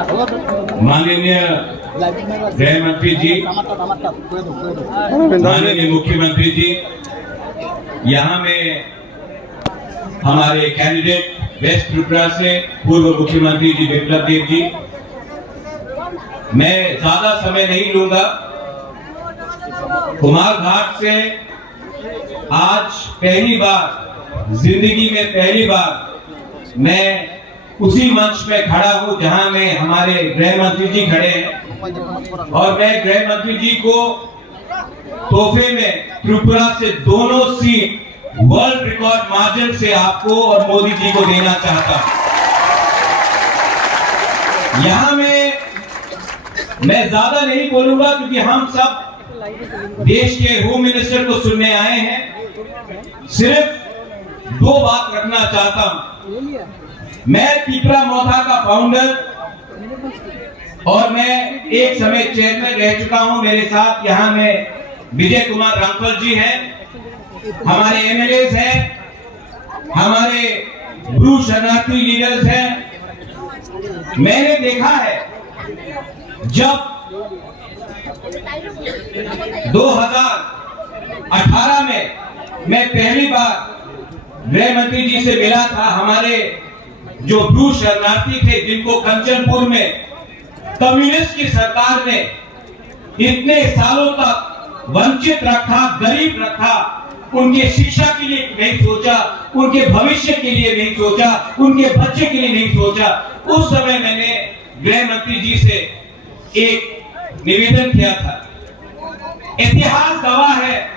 माननीय गृह मंत्री जी, माननीय मुख्यमंत्री जी, यहाँ में हमारे कैंडिडेट वेस्ट त्रिपुरा से पूर्व मुख्यमंत्री जी बिप्लब देव जी, मैं ज्यादा समय नहीं लूंगा। कुमारघाट से आज पहली बार, जिंदगी में पहली बार मैं उसी मंच पे खड़ा हूं जहां में हमारे गृह मंत्री जी खड़े हैं, और मैं गृह मंत्री जी को तोहफे में त्रिपुरा से दोनों सीट वर्ल्ड रिकॉर्ड मार्जिन से आपको और मोदी जी को देना चाहता हूं। यहां में मैं ज्यादा नहीं बोलूंगा क्योंकि हम सब देश के होम मिनिस्टर को सुनने आए हैं। सिर्फ दो बात रखना चाहता हूं। मैं त्रिपुरा मोथा का फाउंडर और मैं एक समय चेयरमैन रह चुका हूं। मेरे साथ यहां में विजय कुमार रामफल जी हैं, हमारे एमएलएस हैं, हमारे ब्रू शरणार्थी लीडर्स हैं। मैंने देखा है जब 2018 में मैं पहली बार गृह मंत्री जी से मिला था, हमारे जो ब्रू शरणार्थी थे जिनको कंचनपुर में कम्युनिस्ट की सरकार ने इतने सालों तक वंचित रखा, गरीब रखा, उनके शिक्षा के लिए नहीं सोचा, उनके भविष्य के लिए नहीं सोचा, उनके बच्चे के लिए नहीं सोचा। उस समय मैंने गृह मंत्री जी से एक निवेदन किया था। इतिहास गवाह है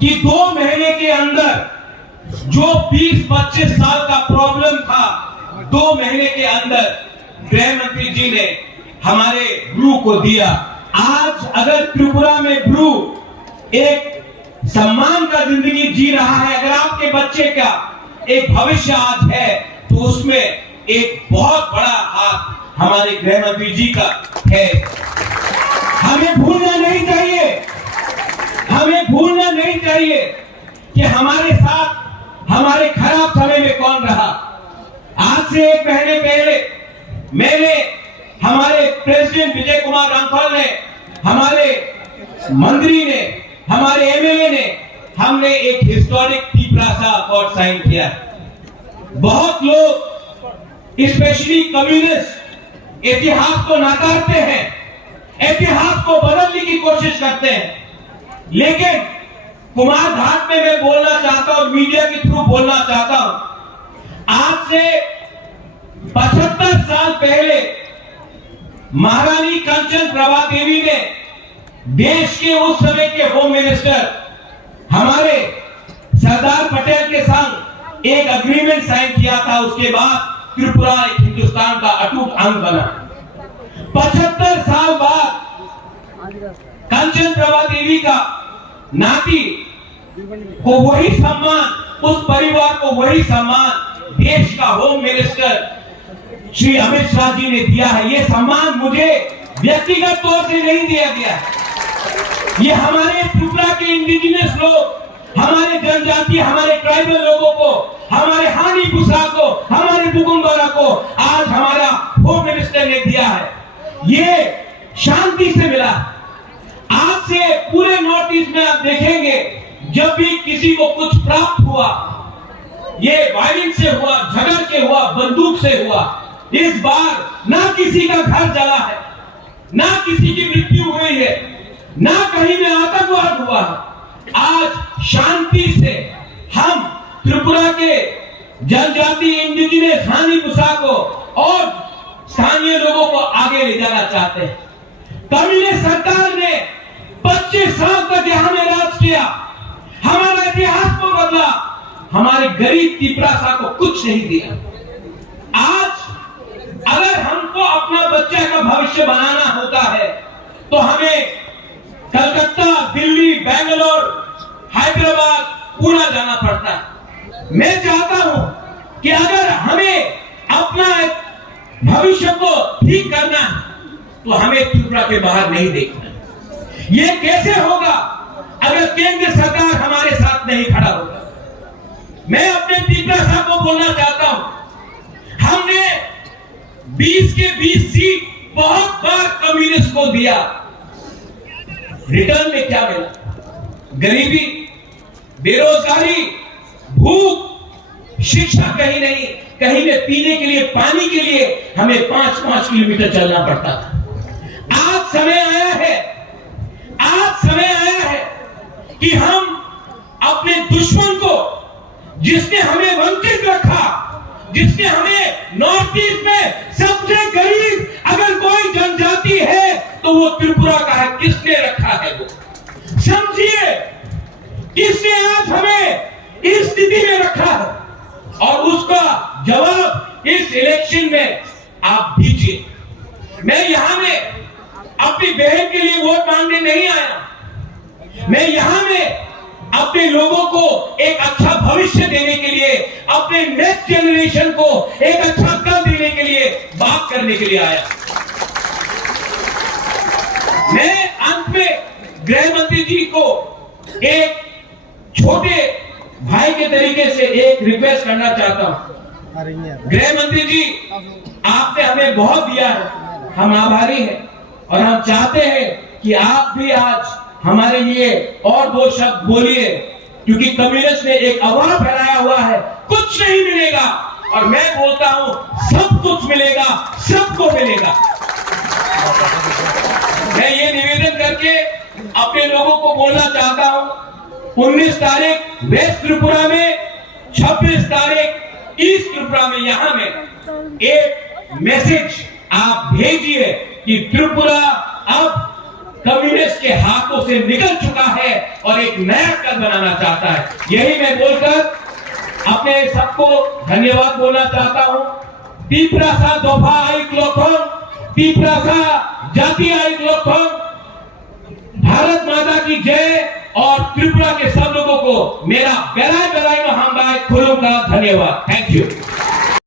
कि 2 महीने के अंदर जो 20-25 साल का प्रॉब्लम था, 2 महीने के अंदर गृह मंत्री जी ने हमारे ब्रू को दिया। आज अगर त्रिपुरा में ब्रू एक सम्मान का जिंदगी जी रहा है, अगर आपके बच्चे का एक भविष्य आज है, तो उसमें एक बहुत बड़ा हाथ हमारे गृह मंत्री जी का है। हमें भूलना नहीं चाहिए, हमें भूलना नहीं चाहिए कि हमारे साथ हमारे खराब समय में कौन रहा। आज से 1 महीने पहले मैंने, हमारे प्रेसिडेंट विजय कुमार रामफल ने, हमारे मंत्री ने, हमारे एमएलए ने, हमने एक हिस्टोरिक त्रिपुरा अकॉर्ड साइन किया। बहुत लोग स्पेशली कम्युनिस्ट इतिहास को नकारते हैं, इतिहास को बदलने की कोशिश करते हैं, लेकिन कुमारघाट में मैं बोलना चाहता हूं, मीडिया के थ्रू बोलना चाहता हूं। आज से 75 साल पहले महारानी कंचन प्रभा देवी ने देश के उस समय के होम मिनिस्टर हमारे सरदार पटेल के संग एक एग्रीमेंट साइन किया था। उसके बाद त्रिपुरा एक हिंदुस्तान का अटूट अंग बना। 75 साल बाद कंचन प्रभा देवी का नाती को वही सम्मान, उस परिवार को वही सम्मान देश का होम मिनिस्टर श्री अमित शाह जी ने दिया है। ये सम्मान मुझे व्यक्तिगत तौर से नहीं दिया गया, ये हमारे त्रिपुरा के इंडिजिनस लोग, हमारे जनजाति, हमारे ट्राइबल लोगों को, हमारे हानी बुसा को, हमारे बुगुम्बरा को आज हमारा होम मिनिस्टर ने दिया है। ये शांति से मिला। आज से पूरे नॉर्थ ईस्ट में आप देखेंगे, जब भी किसी को कुछ प्राप्त हुआ, ये वायलेंस से हुआ, झगड़ के हुआ, बंदूक से हुआ। इस बार ना किसी का घर जला है, ना किसी की मृत्यु हुई है, ना कहीं में आतंकवाद हुआ है। आज शांति से हम त्रिपुरा के जनजाति, इंडिजिनस, हानी बुसा को और स्थानीय लोगों को आगे ले जाना चाहते हैं। कम्युनिस्ट सरकार ने 25 साल तक यहां में राज किया, हमारा इतिहास को बदला, हमारे गरीब त्रिपुरा को कुछ नहीं दिया। आज अगर हमको अपना बच्चे का भविष्य बनाना होता है तो हमें कलकत्ता, दिल्ली, बेंगलोर, हैदराबाद, पुणे जाना पड़ता है। मैं चाहता हूं कि अगर हमें अपना भविष्य को ठीक करना है तो हमें त्रिपुरा के बाहर नहीं देखना। ये कैसे होगा अगर केंद्र सरकार हमारे साथ नहीं खड़ा होगा। मैं अपने त्रिपुरा को बोलना चाहता हूं, हमने 20 के 20 सीट बहुत बार कम्युनिस्ट को दिया। रिटर्न में क्या मिला? गरीबी, बेरोजगारी, भूख, शिक्षा कहीं नहीं, कहीं में पीने के लिए, पानी के लिए हमें 5-5 किलोमीटर चलना पड़ता था। आज समय आया है कि हम अपने दुश्मन को, जिसने हमें वंचित रखा, जिसने हमें नॉर्थ ईस्ट में सबसे गरीब अगर कोई जनजाति है तो वो त्रिपुरा का है। किसने रखा है? वो समझिए, किसने आज हमें इस स्थिति में रखा है और उसका जवाब इस इलेक्शन में आप दीजिए। मैं यहां में अपनी बहन के लिए वोट मांगने नहीं आया। मैं यहां में अपने लोगों को एक अच्छा भविष्य देने के लिए, अपने नेक्स्ट जनरेशन को एक अच्छा कल देने के लिए बात करने के लिए आया। मैं अंत में गृह मंत्री जी को एक छोटे भाई के तरीके से एक रिक्वेस्ट करना चाहता हूं। गृह मंत्री जी, आपने हमें बहुत दिया है, हम आभारी हैं और हम चाहते हैं कि आप भी आज हमारे लिए और 2 शब्द बोलिए, क्योंकि कम्युनिस्ट ने एक अफवाह फैलाया हुआ है कुछ नहीं मिलेगा, और मैं बोलता हूं सब कुछ मिलेगा, सबको मिलेगा। मैं ये निवेदन करके अपने लोगों को बोलना चाहता हूं, 19 तारीख वेस्ट त्रिपुरा में, 26 तारीख ईस्ट त्रिपुरा में, यहां में एक मैसेज आप भेजिए कि त्रिपुरा अब कम्युनिस्ट के हाथों से निकल चुका है और एक नया कल बनाना चाहता है। यही मैं बोलकर अपने सबको धन्यवाद बोलना चाहता हूं। तीप्रासा दोफा आई क्लोथों, तीप्रासा जाति आई क्लोथों। भारत माता की जय और त्रिपुरा के सब लोगों को मेरा बेलाय बेलाय में हम खुलूंगा। धन्यवाद। Thank you.